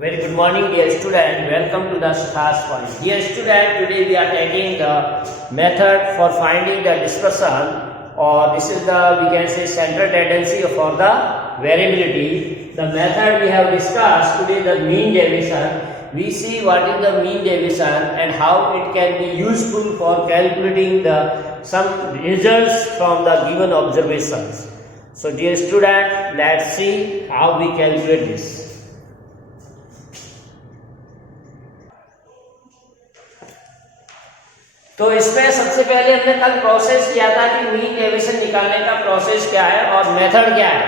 Very good morning, dear student. Welcome to the class point. Dear student, today we are taking the method for finding the dispersion, or this is the we can say central tendency for the variability. The method we have discussed today, the mean deviation. We see what is the mean deviation and how it can be useful for calculating the some results from the given observations. So, dear student, let's see how we calculate this. तो इसमें सबसे पहले हमने कल process किया था कि mean deviation निकालने का प्रोसेस क्या है और मेथड क्या है।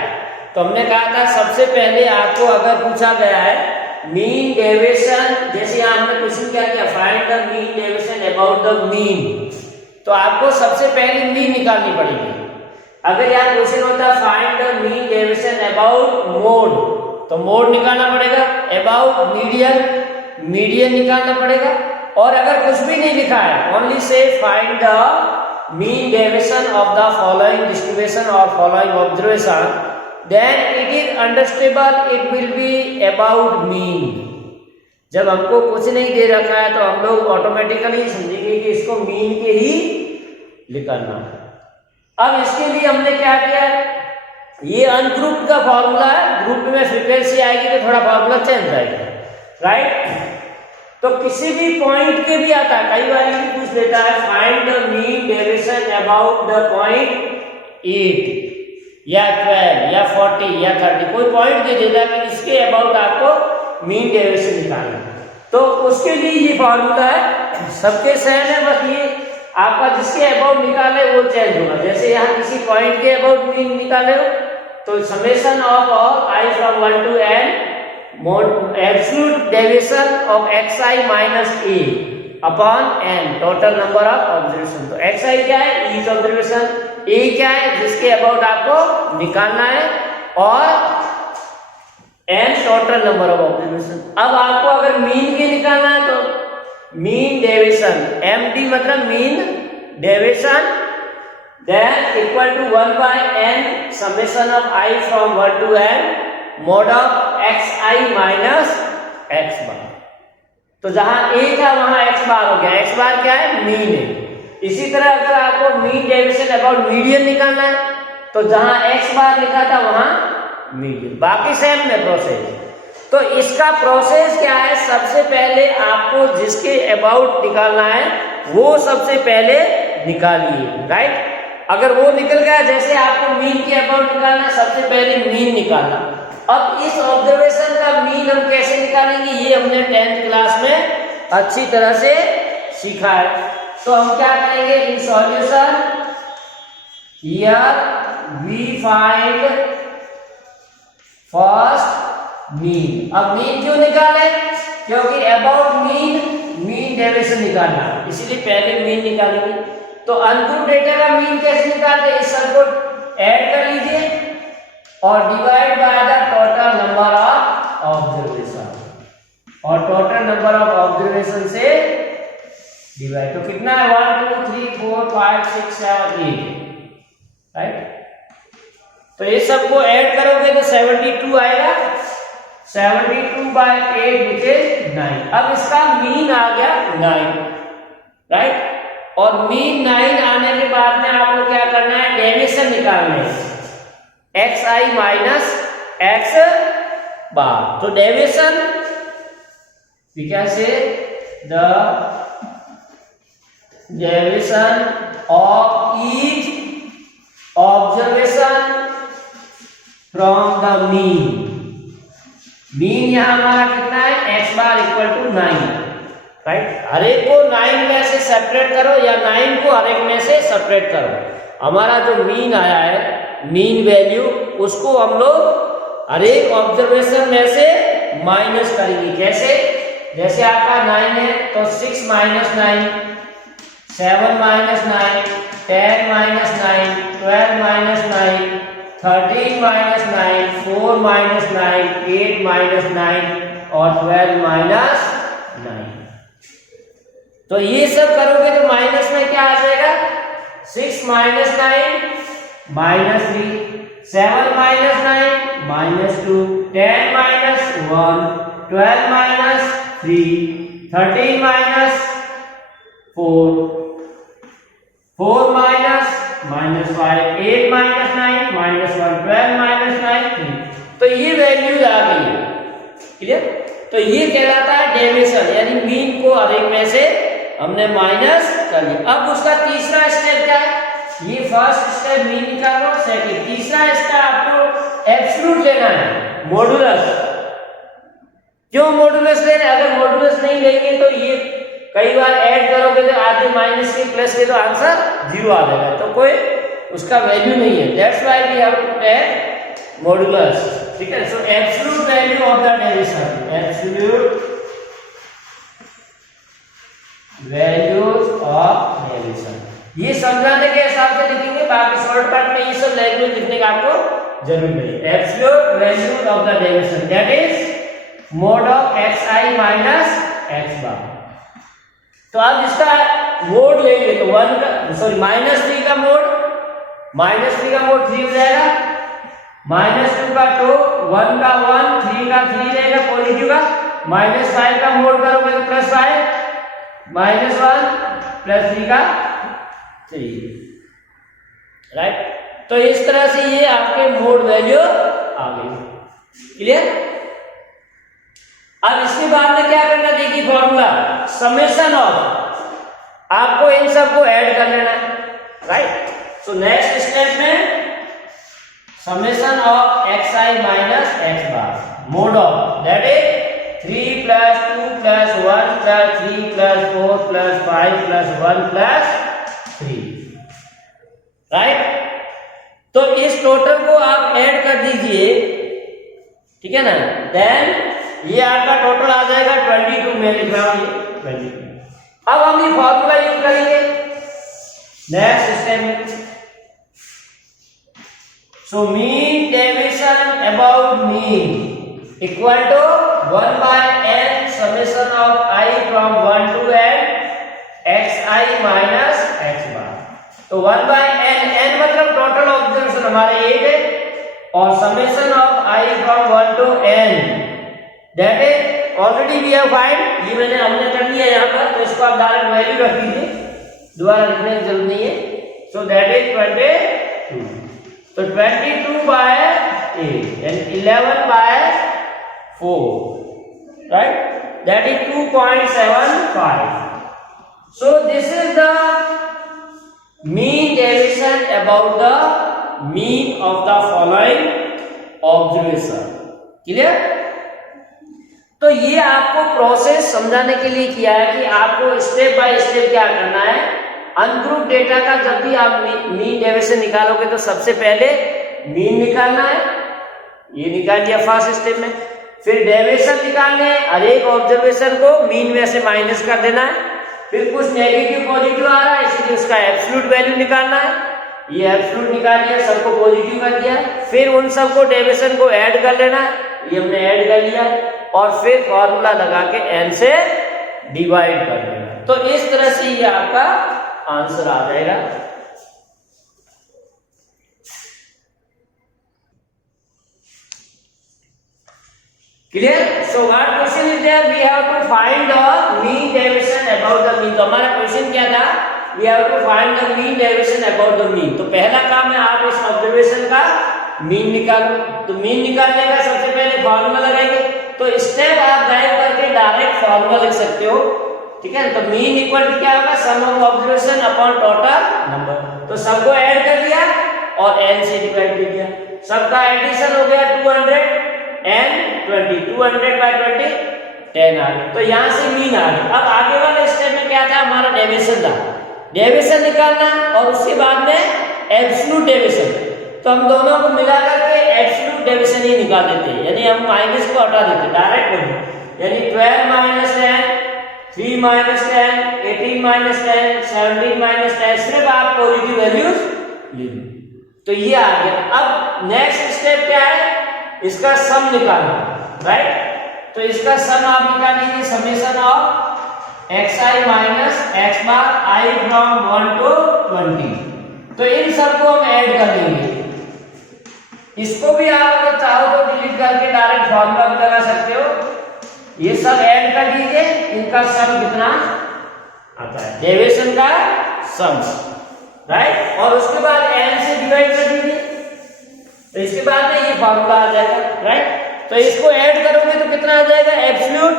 तो हमने कहा था सबसे पहले आपको अगर पूछा गया है मीन डेविएशन, जैसे यहाँ हमने क्वेश्चन क्या किया, find the mean deviation about the mean, तो आपको सबसे पहले मीन निकालनी पड़ेगी। अगर यहाँ क्वेश्चन होता find the mean deviation about mode, तो मोड निकालना पड़ेगा, अबाउट मीडियन, मीडियन निकालना पड़ेगा। और अगर कुछ भी नहीं लिखा है, only say find the mean deviation of the following distribution और following observation, then it is understandable it will be about mean. जब हमको कुछ नहीं दे रखा है तो हम लोग ऑटोमेटिकली समझेंगे कि इसको मीन के ही निकालना है। अब इसके लिए हमने क्या किया, ये अनग्रुप्ड का फॉर्मूला है, ग्रुप में फ्रीक्वेंसी आएगी तो थोड़ा फॉर्मूला चेंज आएगा, राइट। तो किसी भी पॉइंट के भी आता है, कई बार भी पूछ लेता है find the mean deviation about the point 8 या 12 या 40 या 30, कोई पॉइंट दे देता है कि इसके अबाउट आपको मीन डेविएशन निकालना है। तो उसके लिए ये फॉर्मूला है, सबके सेम है, बस ये आपका जिसके अबाउट निकाले वो चेंज होगा। जैसे यहाँ किसी पॉइंट के अबाउट मीन निकाले हो तो summation of all i from 1 to n absolute deviation of xi minus a upon n total number of observation। तो xi क्या है, each observation, a क्या है जिसके अबाउट आपको निकालना है, और n total number of observation। अब आपको अगर मीन के निकालना है तो मीन डेविएशन md मतलब mean deviation, then equal to 1 by n summation of I from 1 to n mod of xi minus x bar। तो जहां a था वहां x बार हो गया, x बार क्या है, मीन है। इसी तरह अगर आपको मीन डेविएशन अबाउट मीडियन निकालना है तो जहां x बार लिखा था वहां मीडियन, बाकी सेम है प्रोसेस। तो इसका प्रोसेस क्या है, सबसे पहले आपको जिसके अबाउट निकालना है वो सबसे पहले निकालिए, राइट। अगर वो निकल गया, जैसे आपको मीन के अबाउट निकालना है, सबसे पहले मीन निकालना। अब इस ऑब्जर्वेशन का मीन हम कैसे निकालेंगे, ये हमने 10th क्लास में अच्छी तरह से सीखा है। तो हम क्या करेंगे, in solution here we find first mean. अब मीन क्यों निकाले, क्योंकि अबाउट मीन डेविएशन निकालना है, इसलिए पहले मीन निकालेंगे। तो अनग्रुप्ड डेटा का मीन कैसे निकालते हैं, इस सब को ऐड कर लीजिए और divide by the total number of observation, और टोटल नंबर ऑफ ऑब्जर्वेशन से डिवाइड। तो कितना है, 1 2 3 4 5 6 7 8, राइट। तो ये सबको ऐड करोगे तो 72 आएगा, 72 बाय 8 विच इज 9। अब इसका मीन आ गया 9, राइट। और मीन 9 आने के बाद में आपको क्या करना है, डेविएशन निकालना है, xi माइनस x बार। तो deviation we can say the deviation of each observation from the mean। Mean यहां हमारा कितना है, x बार इक्वल टू 9, राइट। हर एक को 9 में से सेपरेट करो या 9 को हर एक में से सेपरेट करो। हमारा जो मीन आया है, मीन वैल्यू, उसको हम लोग हर एक ऑब्जर्वेशन में से माइनस करेंगे। कैसे, जैसे आपका 9 है तो 6 minus 9, 7 minus 9, 10 minus 9, 12 minus 9, 13 minus 9, 4 minus 9, 8 minus 9 और 12 माइनस 9। तो ये सब करोगे तो माइनस में क्या आ जाएगा, 6 minus 9 minus 3, 7 minus 9 minus 2, 10 minus 1, 12 minus 3, 13 minus 4, 4 minus -5, 8 minus 9, -1, 12 minus 9, 3। तो ये वैल्यूज आ गई है, क्लियर। तो ये कहलाता है डेविएशन, यानी मीन को हर एक में से हमने माइनस कर लिया। अब उसका तीसरा स्टेप क्या है, ये फर्स्ट स्टेप मीन निकालो, सेकंड, तीसरा स्टेप आपको एब्सोल्यूट लेना है, मॉडुलस। क्यों मॉडुलस ले रहे हैं? अगर मॉडुलस नहीं लेंगे तो ये कई बार ऐड करोगे तो आधे माइनस के प्लस के तो आंसर 0 आ जाएगा, तो कोई उसका वैल्यू नहीं है। That's why we have to take modulus, ठीक है। So absolute value of the deviation, absolute values of deviation, ये समझाने के हिसाब से लिखेंगे, बाकी शॉर्टकट में ये सब लैंग्वेज लिखने का आपको जरूरत नहीं। Absolute values of the deviation that is mod of xi minus x bar। तो अब इसका मोड लेंगे तो 1 का सॉरी -3 का मोड, -3 का मोड 3 हो जाएगा, -2 का 2, 1 का 1, 3 का 3 रहेगा पॉजिटिव का, -5 का मोड करोगे तो +5, -1 +3 का 3, राइट। तो इस तरह से ये आपके मोड वैल्यू आ गई, क्लियर। अब इसके बाद में क्या करना, देखिए फॉर्मूला समेशन ऑफ, आपको इन सबको ऐड कर लेना है, राइट। सो नेक्स्ट स्टेप में summation of xi minus x bar, mode of that is 3 + 2 + 1 + 3 + 4 + 5 + 1 + 3, right. तो इस टोटल को आप ऐड कर दीजिए, ठीक है ना। देन ये आपका टोटल आ जाएगा 22, में लिख रहा हूं ये 22। अब हम ये फॉर्मूला यूज करेंगे नेक्स्ट स्टेप में। So mean deviation about mean equal to 1/n summation of i from 1 to n xi minus x bar. तो 1/n, n मतलब टोटल ऑब्जर्वेशन हमारे 8 है, और summation of i from 1 to n that is already we have find, ये हमने कर लिया यहाँ पर, तो इसको आप डायरेक्ट वैल्यू रख दीजिए, दोबारा लिखने की जरूरत नहीं है। सो दैट इज 22, तो 22/8 and 11/4, right, that is 2.75। So this is the mean deviation about the mean of the following observation, clear. तो ये आपको प्रोसेस समझाने के लिए किया है कि आपको स्टेप बाय स्टेप क्या करना है। अनग्रुप डेटा का जब भी आप मीन डेविएशन निकालोगे तो सबसे पहले मीन निकालना है, ये निकाल लिया फर्स्ट स्टेप में। फिर डेविएशन निकालने हैं, हर एक ऑब्जर्वेशन को मीन में से माइनस कर देना है। फिर कुछ नेगेटिव पॉजिटिव आ रहा है, इसलिए उसका एब्सोल्यूट वैल्यू निकालना है, ये एब्सोल्यूट निकाल लिया, सबको पॉजिटिव कर दिया। फिर उन सबको डेविएशन को ऐड कर लेना है, ये हमने ऐड कर लिया, और फिर फॉर्मूला लगा के n से डिवाइड कर देना। तो इस तरह से ये आपका आंसर आ जाएगा। Clear. So what question is there, we have to find the mean deviation about the mean. तो हमारा क्वेश्चन क्या था, we have to find the mean deviation about the mean. तो पहला काम है आप इस ऑब्जर्वेशन का मीन निकालो। तो मीन निकालने का सबसे पहले फॉर्मूला लगाएंगे, तो स्टेप आप ड्राइव करके डायरेक्ट फॉर्मूला लिख सकते हो, ठीक है। तो मीन इक्वल टू क्या होगा, sum of observation upon total number. तो सबको ऐड कर दिया और n से डिवाइड कर दिया, सबका एडिशन हो गया 200 n 20, 200/20 10 आ गया। तो यहां से मीन आ गया। अब आगे वाले स्टेप में क्या था, हमारा डेविएशन था, डेविएशन निकालना, और उसके बाद में एब्सोल्यूट डेविएशन। तो हम दोनों को मिला करके एब्सोल्यूट डेविएशन ही निकाल देते हैं, यानी हम माइनस को हटा देते हैं डायरेक्ट हो, यानी 12 - 10, 3 - 10, 18 - 10, 17 - 10, सिर्फ आप पॉजिटिव वैल्यूज ले लो। तो ये आ गया। अब नेक्स्ट स्टेप क्या है, इसका सम निकालना, राइट। तो इसका सम आप निकालेंगे, summation of xi minus x bar i from 1 to 20। तो इन सबको हम ऐड कर देंगे। इसको भी आप अगर चाहो तो डिलीट करके डायरेक्ट फॉर्मूला भी लगा सकते हो, ये सब ऐड कर दीजिए, इनका सम कितना आता है, डेविएशन का सम, राइट। और उसके बाद n से डिवाइड कर दीजिए, तो इसके बाद में ये फार्मूला आ जाएगा, राइट। तो इसको ऐड करोगे तो कितना आ जाएगा, एब्सोल्यूट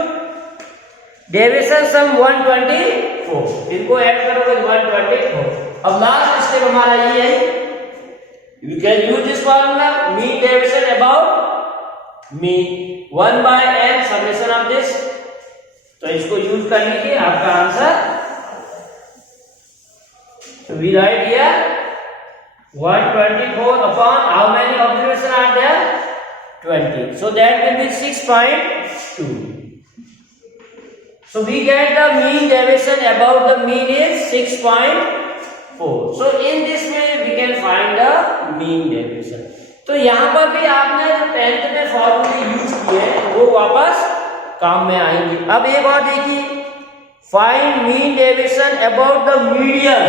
डेविएशन सम 124, इनको ऐड करोगे तो 124। अब लास्ट स्टेप हमारा ये है, you can use this formula, mean deviation about mean 1/n summation of this, तो इसको यूज कर लीजिए, आपका answer, so we write here 124 upon how many observations are there, 20, so that will be 6.2. So we get the mean deviation above the mean is 6.4. So in this way we can find the mean deviation. तो यहाँ पर भी आपने जो 10th में फॉर्मूले use किए वो वापस काम में आएंगे। अब एक और देखिए, find mean deviation about the median.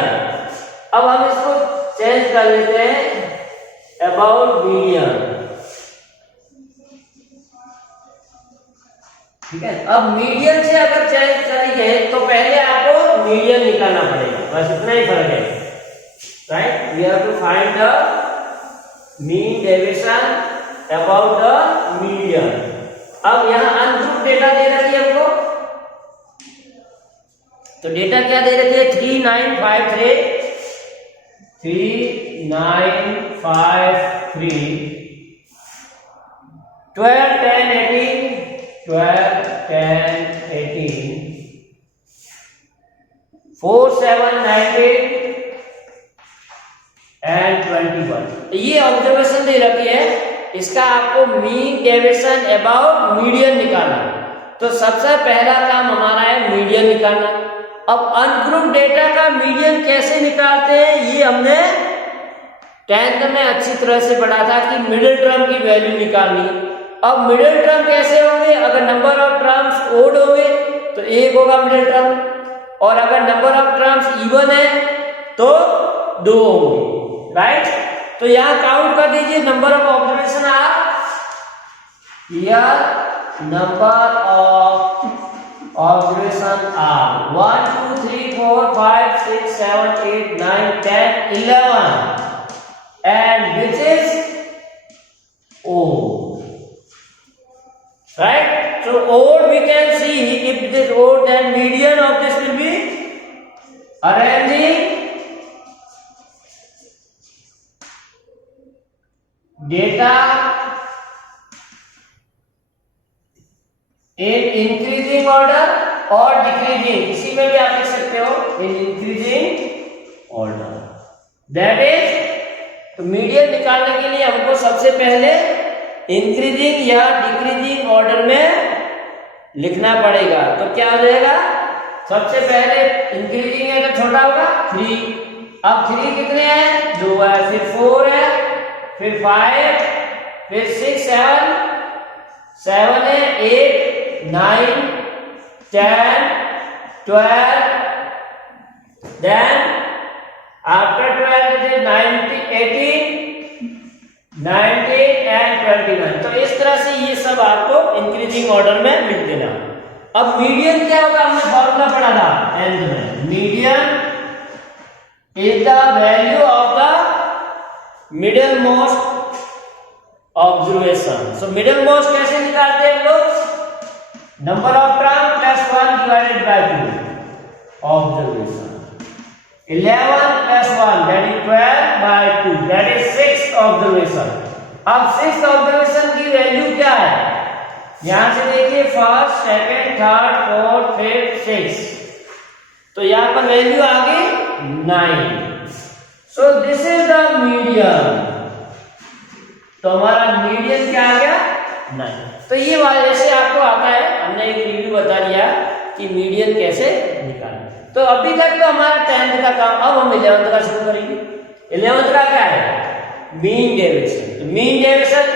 अब हम इसको चेंज कर लेते हैं, अबाउट मीडियन, ठीक है। अब मीडियन से अगर चेंज करेंगे तो पहले आपको मीडियन निकालना पड़ेगा, बस इतना ही फर्क है, right. We have to find the mean deviation about the median. अब यहाँ अनग्रुप डेटा दे रखी है हमको, तो डेटा क्या दे रखी है, 3953 12 10 18 12 10 18 4 7 98 एंड 21। तो ये ऑब्जर्वेशन दे रखी है, इसका आपको मीन डेविएशन अबाउट मीडियन निकालना। तो सबसे पहला काम हमारा है मीडियन निकालना। अब अनग्रुप डेटा का मीडियन कैसे निकालते हैं, ये हमने 10th में अच्छी तरह से पढ़ा था कि मिडिल टर्म की वैल्यू निकालनी। अब मिडिल टर्म कैसे होंगे, अगर नंबर ऑफ टर्म्स ओड होंगे तो 1 होगा मिडिल टर्म, और अगर नंबर ऑफ टर्म्स इवन है तो 2 होंगे, राइट। तो यहाँ काउंट कर दीजिए, number of observation are, here number of observation are 1 2 3 4 5 6 7 8 9 10 11, and which is odd, right? So odd we can see, if it is odd then median of this will be arranging data in increasing order और decreasing, इसी में भी आप लिख सकते हो इन increasing order, that is. तो median निकालने के लिए हमको सबसे पहले इंक्रीजिंग या डिक्रीजिंग ऑर्डर में लिखना पड़ेगा। तो क्या हो जाएगा, सबसे पहले इंक्रीजिंग है तो छोटा होगा 3, अब 3 कितने हैं, 2 है, फिर 4 है, फिर 5, फिर 6 7 है, 8 9 10 12, then after 12 it is 18 19 and 29। तो इस तरह से ये सब आपको इंक्रीजिंग ऑर्डर में लिख देना। अब मीडियन क्या होगा, हमने फॉर्मूला पढ़ा था एंड में, median is the value of the middle most observation. So middle most कैसे निकालते हैं हम लोग, number of term plus 1 divided by 2 observation, 11 प्लस 1 that is 12 by 2 that is 6 observation. अब 6 ऑब्जर्वेशन की वैल्यू क्या है, यहां से देखिए, first second third fourth fifth 6, तो यहां पर वैल्यू आ गई 9। So this is the median, तो हमारा मीडियन क्या आ गया 9। तो ये जैसे आपको आता है, हमने एक रिव्यू बता दिया कि मीडियन कैसे निकालें। तो अभी तक तो हमारा 10th का काम, अब हम 11th का शुरू करेंगे। 11th का क्या है, मीन डेविएशन। तो mean deviation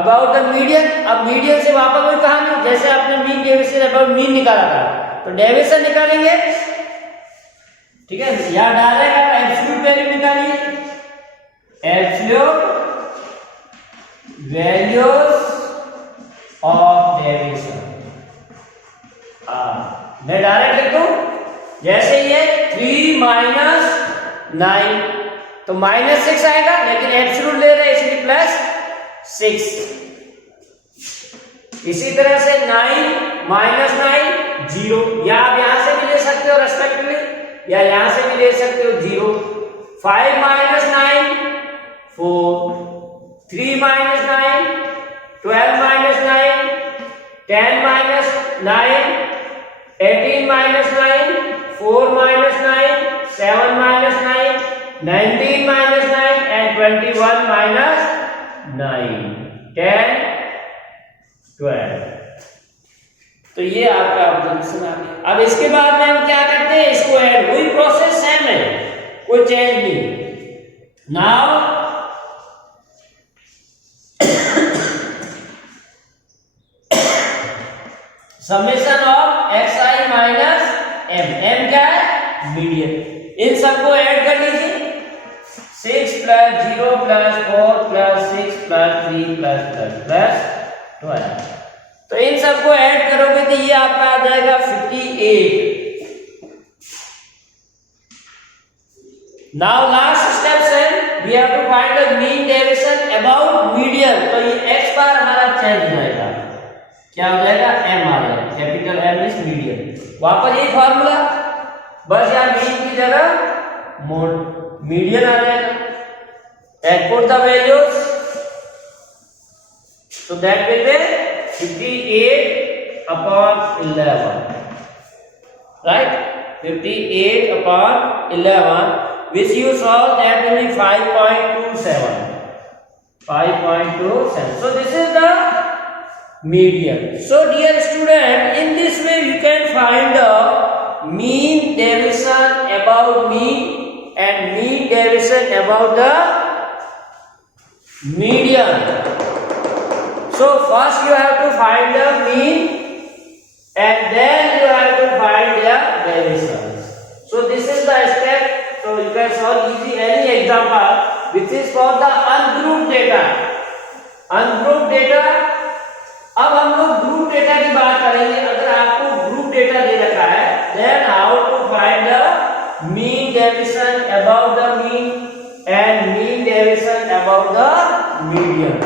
about the median. अब मीडियन से वापस वही कहानी, जैसे आपने मीन डेविएशन अबाउट मीन निकाला था, तो डेविएशन निकालेंगे, ठीक है। यहां डालेगा एब्सोल्यूट वैल्यू निकालिए, एब्सोल्यूट वैल्यूज ऑफ डेविएशन, जैसे ये 3 - 9 तो -6 आएगा, लेकिन एब्सोल्यूट ले रहे हैं इसलिए +6। इसी तरह से 9 - 9 0, या आप यहां से भी ले सकते हो रेस्पेक्टिवली, या यहां से भी ले सकते हो 0। 5 - 9 4, 3 - 9 12 - 9 10 - 9 18 - 9 4 - 9 7 - 9 19 - 9 and 21 - 9 10 12। तो ये आपका ऑब्जर्वेशन आ गया। अब इसके बाद में हम क्या करते हैं, इसको ऐड, वही प्रोसेस सेम है, कोई चेंज नहीं। Now summation of xi minus m, m क्या है, मीडियन, इन सबको ऐड कर लीजिए। 6 + 0 + 4 + 6 + 3 + 12, तो इन सबको ऐड करोगे तो ये आपका आ जाएगा 58। नाउ लास्ट स्टेप्स है, we have to find the mean deviation about median, तो ये x बार हमारा चेंज हो जाएगा, क्या हो जाएगा, m आ जाएगा, कैपिटल M इज मीडियन। वापस यही फार्मूला, बस यहाँ मीन की जगह मोड मीडियन आ जाएगा। And put the values, so that will be 58/11, right, 58/11, which you solve, that will be 5.27, 5.27. So this is the median. So dear student, in this way you can find the mean deviation about mean and mean deviation about the median. So first you have to find the mean and then you have to find the deviation. So this is the step. So you can solve easy any example which is for the ungrouped data. Ungrouped data, अब हम लोग group data की बात करेंगे। अगर आपको group data दे रखा है, then how to find the mean deviation above the mean and mean deviation above the median.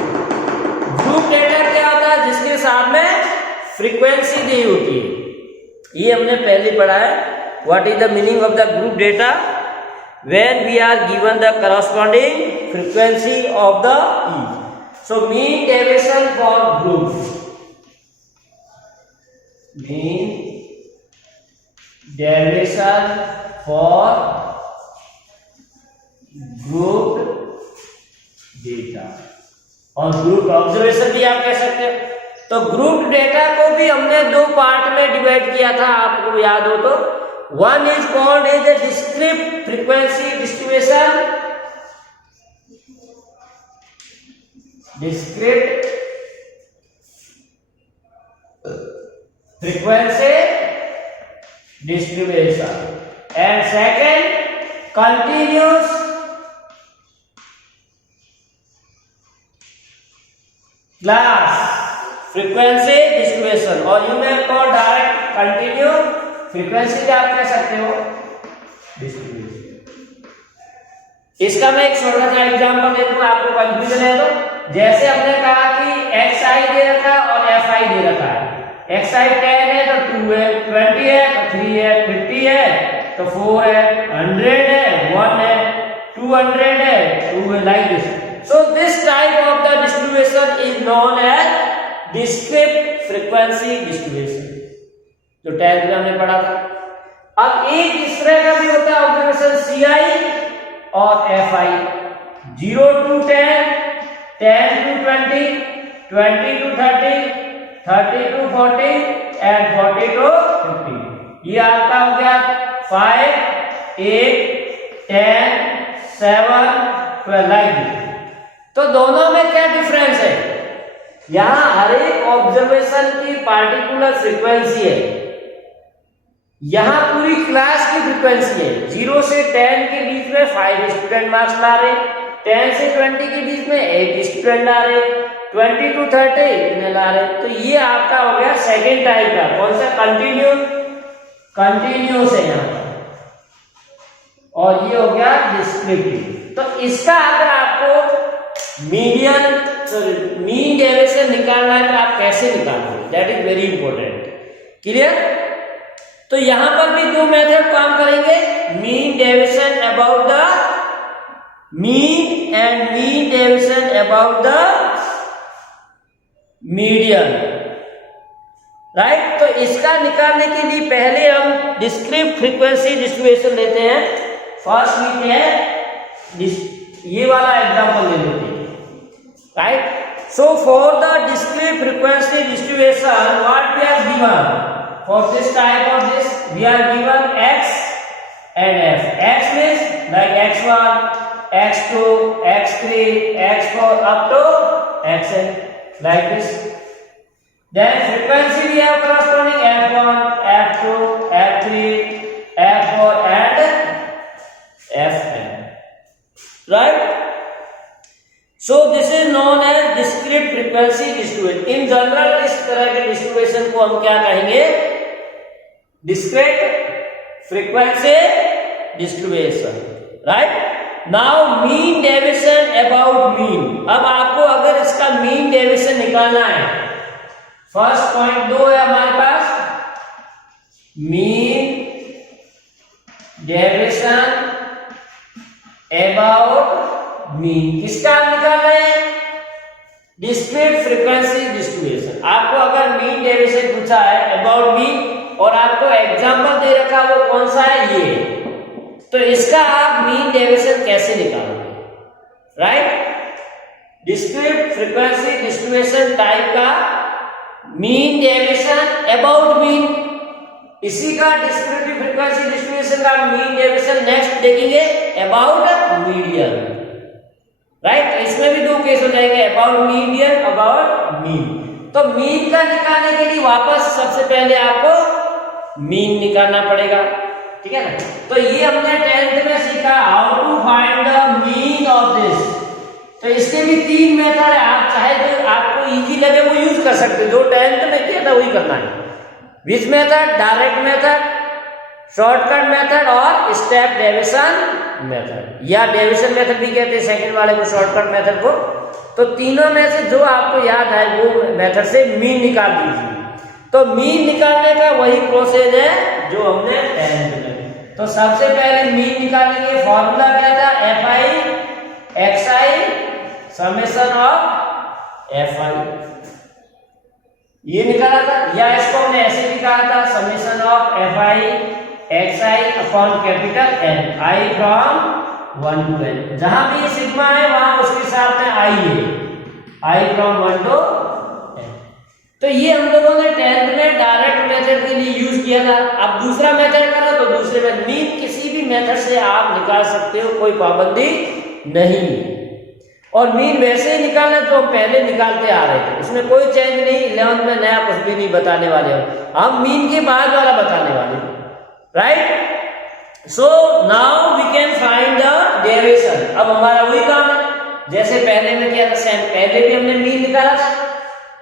Group data क्या होता है, जिसके साथ में फ्रीक्वेंसी दी होती है, ये हमने पहले पढ़ा है। What is the meaning of the group data? when we are given the corresponding frequency of the E. So mean deviation for group, mean deviation for group data और ग्रुप ऑब्जर्वेशन भी आप कह सकते हो। तो ग्रुप डेटा को भी हमने दो पार्ट में डिवाइड किया था, आपको याद हो तो। One is called as a discrete frequency distribution, discrete frequency distribution, and second continuous class frequency distribution, or you may call direct continuous frequency भी आप कह सकते हो डिस्ट्रीब्यूशन। इसका मैं एक छोटा सा एग्जांपल दे दूं, आपको कंफ्यूजन है तो। जैसे हमने कहा कि xi दे रखा है और fi दे रखा है। xi 10 है तो 2 है, 20 है तो 3 है, 50 है तो 4 है, 100 है 1 है, 200 है 2 है, like this. So this type of the distribution is known as discrete frequency distribution, जो 10th में हमने पढ़ा था। अब एक इस तरह का भी होता है ऑब्जर्वेशन CI और FI, 0 to 10, 10 to 20, 20 to 30, 30 to 40 and 40 to 50। ये आपका हो गया 5, 8, 10, 7, 12, लाइक दिस। तो दोनों में क्या डिफरेंस है? यहां हर एक ऑब्जर्वेशन की पार्टिकुलर फ्रीक्वेंसी है, यहां पूरी क्लास की फ्रीक्वेंसी है। 0 से 10 के बीच में 5 स्टूडेंट मार्क्स ला रहे, 10 से 20 के बीच में 1 स्टूडेंट ला रहे, 20 to 30 इतने ला रहे। तो ये आपका हो गया सेकेंड टाइप का, कौन सा? कंटिन्यूस है यहाँ पर। और ये हो गया डिस्क्रिप्टिव। तो इसका अगर आपको मीन डेविएशन निकालना है तो आप कैसे निकालोगे, that is very important. Clear? तो यहां पर भी दो मेथड काम करेंगे, mean deviation about the mean and mean deviation about the median, right. तो इसका निकालने के लिए पहले हम डिस्क्रीट फ्रीक्वेंसी डिस्ट्रीब्यूशन लेते हैं। फर्स्ट मीट है ये वाला एग्जांपल ले लेते हैं, right. So for the discrete frequency distribution what we are given for this type of this, we are given x and f. X means like x1, x2, x3, x4 up to xn, like this. Then frequency we have corresponding f1, f2, f3, f4 and fn, right? So this is known as discrete frequency distribution. In general इस तरह के distribution को हम क्या कहेंगे, discrete frequency distribution, right? Now mean deviation about mean. अब आपको अगर इसका mean deviation निकालना है, फर्स्ट पॉइंट दो है हमारे पास, mean deviation about mean। किसका निकाल रहे हैं, डिस्क्रीट फ्रीक्वेंसी डिस्ट्रीब्यूशन। आपको अगर मीन डेविएशन पूछा है अबाउट मीन और आपको एग्जांपल दे रखा वो कौन सा है, ये, तो इसका आप मीन डेविएशन कैसे निकालोगे, right. Discrete frequency distribution type का मीन डेविएशन अबाउट मीन, इसी का डिस्क्रीट फ्रीक्वेंसी डिस्ट्रीब्यूशन का मीन डेविएशन नेक्स्ट देखेंगे अबाउट मीडियन, राइट। तो इसमें भी दो केस हो जाएंगे, अबाउट मीडियन, अबाउट मीन। तो मीन का निकालने के लिए वापस सबसे पहले आपको मीन निकालना पड़ेगा, ठीक है ना। तो ये हमने 10th में सीखा, how to find the mean of this. तो इसके भी तीन मेथड है, आप चाहे जो आपको इजी लगे वो यूज कर सकते हो, जो 10th में किया था वही करना है। Which method, direct method, shortcut method और स्टेप डेविएशन मेथड, या डेविएशन मेथड भी कहते हैं सेकंड वाले को, शॉर्टकट मेथड को। तो तीनों में से जो आपको याद है वो मेथड से मीन निकाल दीजिए। तो मीन निकालने का वही प्रोसेस है जो हमने 10th में। तो सबसे पहले मीन निकालेंगे, फॉर्मूला क्या था, F I X I summation of F I, ये निकाला था। या इसको हमने ऐसे भी कहा था, summation of F I X I upon capital N, I from 1 to n। जहां भी सिग्मा है वहां उसके साथ में आई है, आई फ्रॉम 1 to n। तो ये हम लोगों ने 10th में डायरेक्ट मेथड के लिए यूज किया था। अब दूसरा मेथड करो तो दूसरे में मीन किसी भी मेथड से आप निकाल सकते हो, कोई पाबंदी नहीं। और मीन वैसे ही निकालना जो हम पहले निकालते आ रहे थे, इसमें कोई चेंज नहीं। 11th में नया कुछ भी नहीं बताने वाले हम मीन के बाद वाला बताने वाले, right. So now we can find the deviation. अब हमारा वही काम है जैसे पहले में किया था, सेम। पहले भी हमने मीन निकाला था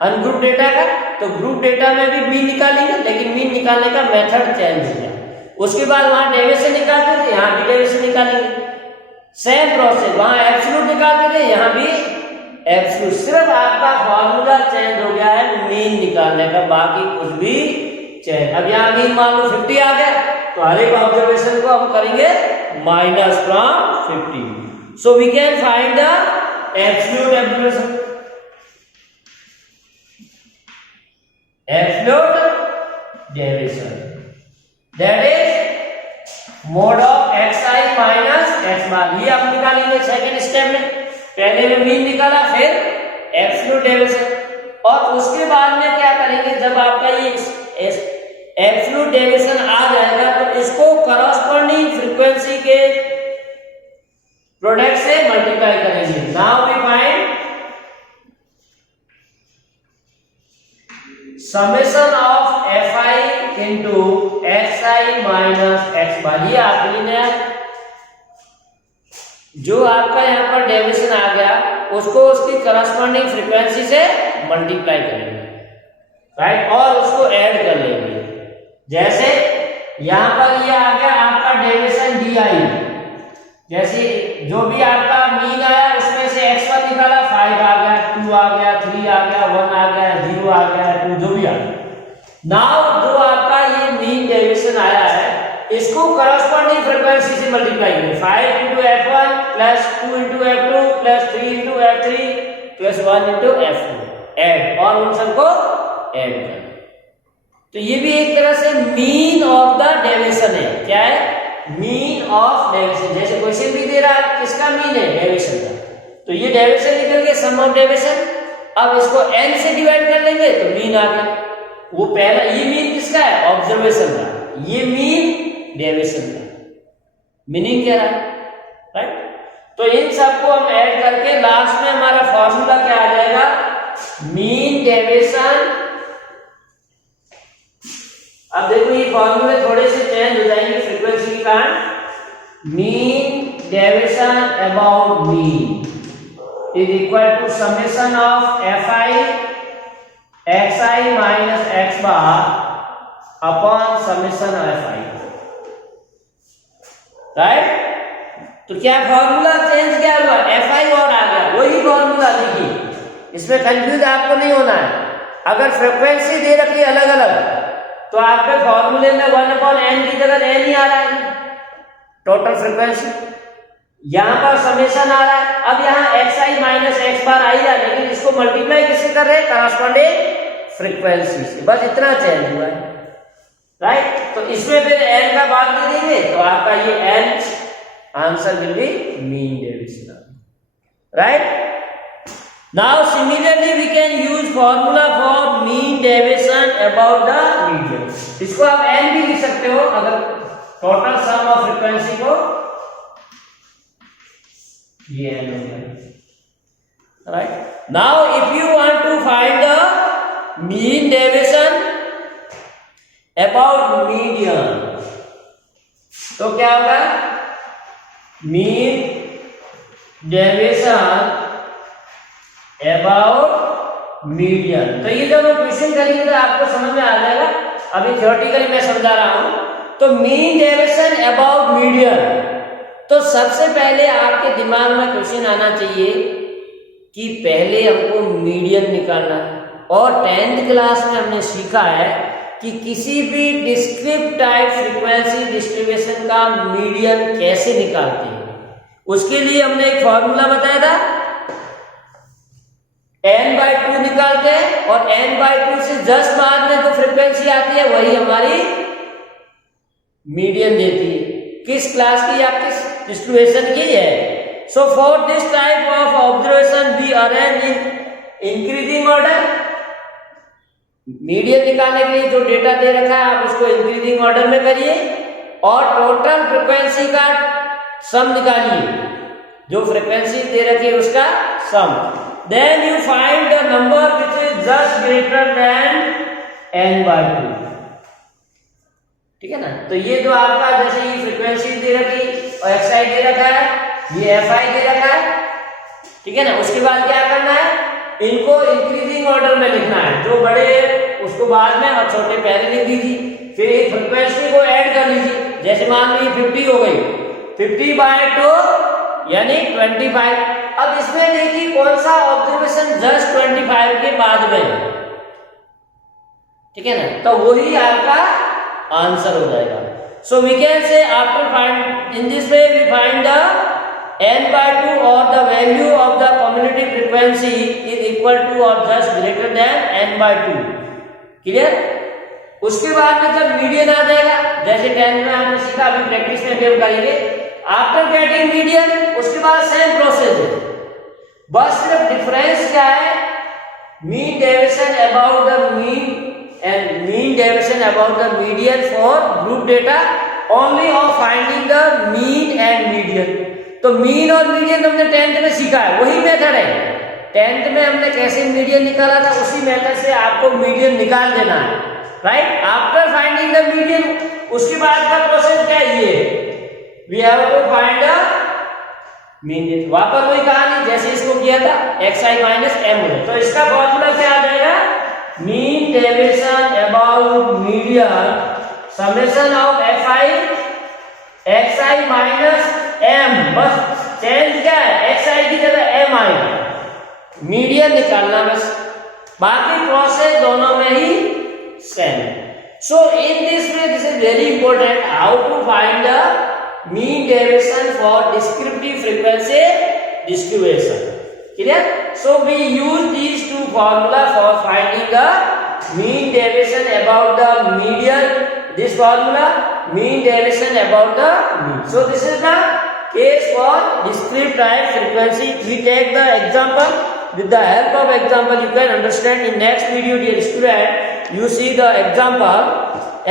अनग्रुप डेटा का, तो ग्रुप डेटा में भी मीन निकालेंगे, लेकिन मीन निकालने का मेथड चेंज हो गया। उसके बाद वहां डेविएशन निकालते थे, यहाँ भी डेविएशन निकालेंगे, सेम प्रोसेस। वहां एब्सोल्यूट निकालते थे, यहाँ भी एब्सोल्यूट। सिर्फ आपका फॉर्मूला चेंज हो गया है मीन निकालने का, बाकी कुछ भी चेंज। अब यहाँ मीन मान लो 50 आ गया, तो हर एक ऑब्जर्वेशन को हम करेंगे minus from 50। So we can find the absolute observation, absolute deviation, that is mod of x i minus x bar. ये आप निकालेंगे सेकेंड स्टेप में। पहले में मीन निकाला, फिर एब्सोल्यूट डेविएशन, और उसके बाद में क्या करेंगे, जब आपका ये एब्सोल्यूट डेविएशन आ जाएगा तो इसको करस्पॉन्डिंग फ्रीक्वेंसी के प्रोडक्ट से मल्टीप्लाई करेंगे। Now we find summation of F i into x i minus x bar. ये आपके लिए जो आपका यहाँ पर डेविएशन आ गया उसको उसकी करस्पॉन्डिंग फ्रीक्वेंसी से मल्टीप्लाई करेंगे, राइट, और उसको ऐड कर लेंगे। जैसे यहाँ पर ये आ गया आपका डेविएशन डी आई, जैसे जो भी आपका मीन आया उसमें से x1 निकाला, 5 आ गया, 2 आ गया, 3 आ गया, 1 आ गया, 0 आ गया, 2 जो भी आ गया। नाउ जो आपका ये मीन डेविएशन आया है इसको करस्पॉन्डिंग फ्रीक्वेंसी से मल्टीप्लाई करें, 5 into f1 plus 2 into f2 plus 3 into f3 plus 1 into f2 add, और उन सबको ऐड करें। तो ये भी एक तरह से मीन ऑफ द डेविएशन है। क्या है? Mean of deviation. जैसे क्वेश्चन भी दे रहा है किसका मीन है? डेविएशन का। तो ये डेविएशन निकल गया, सम ऑफ डेविएशन। अब इसको n से डिवाइड कर लेंगे तो मीन आ गया। वो पहला ये मीन किसका है? ऑब्जर्वेशन का। ये मीन डेविएशन का। मीनिंग क्या रहा? राइट। तो इन सबको हम ऐड करके लास्ट में हमारा फॉर्मूला क्या आ जाएगा? Mean deviation. अब देखो ये फॉर्मूले थोड़े से चेंज हो जाएंगे फ्रीक्वेंसी के कारण। Mean deviation about mean is equal to summation of fi xi minus x bar upon summation fi। Right. तो क्या फॉर्मूला चेंज क्या हुआ? fi और आ गया, वही फॉर्मूला। देखिए इसमें कंफ्यूज आपको नहीं होना है। अगर फ्रीक्वेंसी दे रखी है अलग अलग तो आपके फॉर्मूले में 1/n की जगह n ही आ रहा है टोटल फ्रीक्वेंसी। यहां पर समेशन आ रहा है। अब यहां xi माइनस x बार आ ही रहा है, लेकिन इसको मल्टीप्लाई किससे कर रहे हैं? करस्पॉन्डिंग फ्रीक्वेंसी से। बस इतना चेंज हुआ है। राइट। तो इसमें फिर n का भाग दे देंगे तो आपका ये n answer will be mean deviation. Right. Now similarly we can use formula for mean deviation about the median। इसको आप n भी लिख सकते हो अगर टोटल सम ऑफ फ्रीक्वेंसी को, ये n हो गया। Right. Now if you want to find the mean deviation about median तो क्या होगा? mean deviation about median. तो ये जब हम क्वेश्चन करेंगे तो आपको समझ में आ जाएगा। अभी थ्योरेटिकली मैं समझा रहा हूं। तो मीन डेविएशन अबाउट मीडियन, तो सबसे पहले आपके दिमाग में क्वेश्चन आना चाहिए कि पहले हमको मीडियन निकालना है। और 10th क्लास में हमने सीखा है कि किसी भी डिस्क्रीट टाइप फ्रीक्वेंसी डिस्ट्रीब्यूशन का मीडियन कैसे निकालते हैं। उसके लिए हमने एक फॉर्मूला बताया था, n/2 निकालते हैं और n/2 से जस्ट बाद में जो फ्रीक्वेंसी आती है वही हमारी मीडियन देती है। किस क्लास की? आपकी डिस्ट्रीब्यूशन की है। So for this type of observation we arrange in increasing order. Median निकालने के लिए जो डेटा दे रखा है आप उसको इंक्रीजिंग ऑर्डर में करिए और टोटल फ्रीक्वेंसी का सम निकालिए। जो फ्रीक्वेंसी दे रखी है उसका सम। Then you find the number which is just greater than n/2। ठीक है ना। तो ये जो आपका जैसे ये फ्रीक्वेंसी दे रखी और xi दे रखा है, ये fi दे रखा है। ठीक है ना। उसके बाद क्या करना है? इनको इंक्रीजिंग ऑर्डर में लिखना है। जो बड़े उसको बाद में और छोटे पहले लिख दीजिए। फिर ये फ्रीक्वेंसी को ऐड कर लीजिए। जैसे मान लीजिए 50 हो गई, 50/2 यानी 25। अब इसमें देखिए कौन सा ऑब्जर्वेशन जस्ट 25 के बाद में। ठीक है ना। तो वही आपका आंसर हो जाएगा। So we can say after find in this way we find the n/2 और the value of the cumulative frequency is equal to और just greater than n/2। Clear. उसके बाद में जब मीडियन आ जाएगा, जैसे 10 में आपने सीखा, अभी प्रैक्टिस में हम करेंगे। आफ्टर गेटिंग मीडियन उसके बाद सेम प्रोसेस है, बस सिर्फ डिफरेंस क्या है? Mean deviation about the mean and mean deviation about the median for group data only of finding the mean and median. तो मीन और मीडियन हमने 10th में सीखा है, वही मेथड है। 10th में हमने कैसे मीडियन निकाला था, उसी मेथड से आपको मीडियन निकाल देना है। Right. After finding the median उसके बाद का प्रोसेस क्या है? ये we have to find the mean. वापस वही कहानी जैसे इसको किया था, xi माइनस m हो जाए। तो इसका फॉर्मूला क्या आ जाएगा? Mean deviation about median summation of fi xi minus m, बस चेंज क्या है, x आई की जगह m आएगी, मीडियन निकालना बस, बाकी प्रोसेस दोनों में ही same. So in this way this is very important, how to find the mean deviation for descriptive frequency distribution, clear? So we use these two formula for finding the mean deviation about the median, this formula mean deviation about the mean. So this is the case for discrete time frequency. We take the example, with the help of example you can understand. In next video dear student you see the example,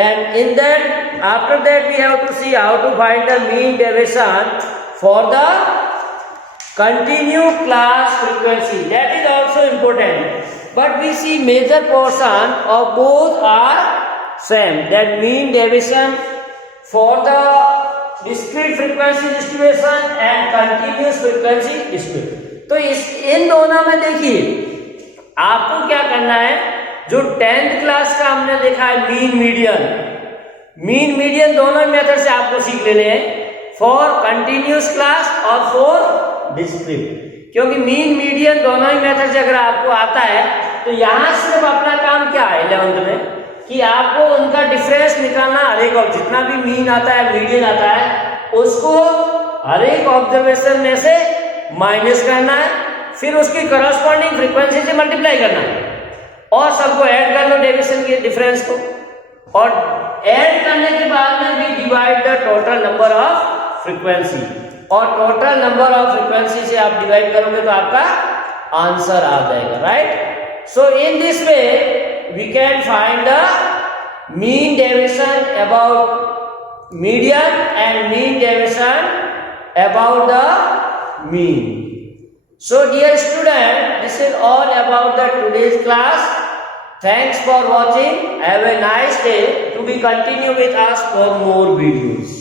and in that after that we have to see how to find the mean deviation for the continued class frequency. That is also important, but we see major portion of both are same, that mean deviation for the discrete frequency distribution and continuous frequency distribution. तो इन दोनों में देखिए आपको क्या करना है, जो 10th class का हमने देखा है मीन मीडियन दोनों मेथड से आपको सीख लेने हैं, फॉर कंटिन्यूस क्लास और फॉर डिस्क्रीट, क्योंकि मीन मीडियन दोनों ही मेथड से अगर आपको आता है तो यहां सिर्फ अपना काम क्या है 11th में कि आपको उनका डिफरेंस निकालना, हर एक जितना भी मीन आता है मीडियन आता है उसको हर एक ऑब्जर्वेशन में से माइनस करना है, फिर उसकी करस्पॉन्डिंग फ्रीक्वेंसी से मल्टीप्लाई करना है और सबको ऐड कर लो डेविएशन के डिफरेंस को, और ऐड करने के बाद में भी divide the total number of frequency, और टोटल नंबर ऑफ फ्रीक्वेंसी से आप डिवाइड करोगे तो आपका आंसर आ जाएगा, right? So in this way we can find the mean deviation about median and mean deviation about the mean. So dear student, this is all about the today's class. Thanks for watching. Have a nice day. To be continue with us for more videos.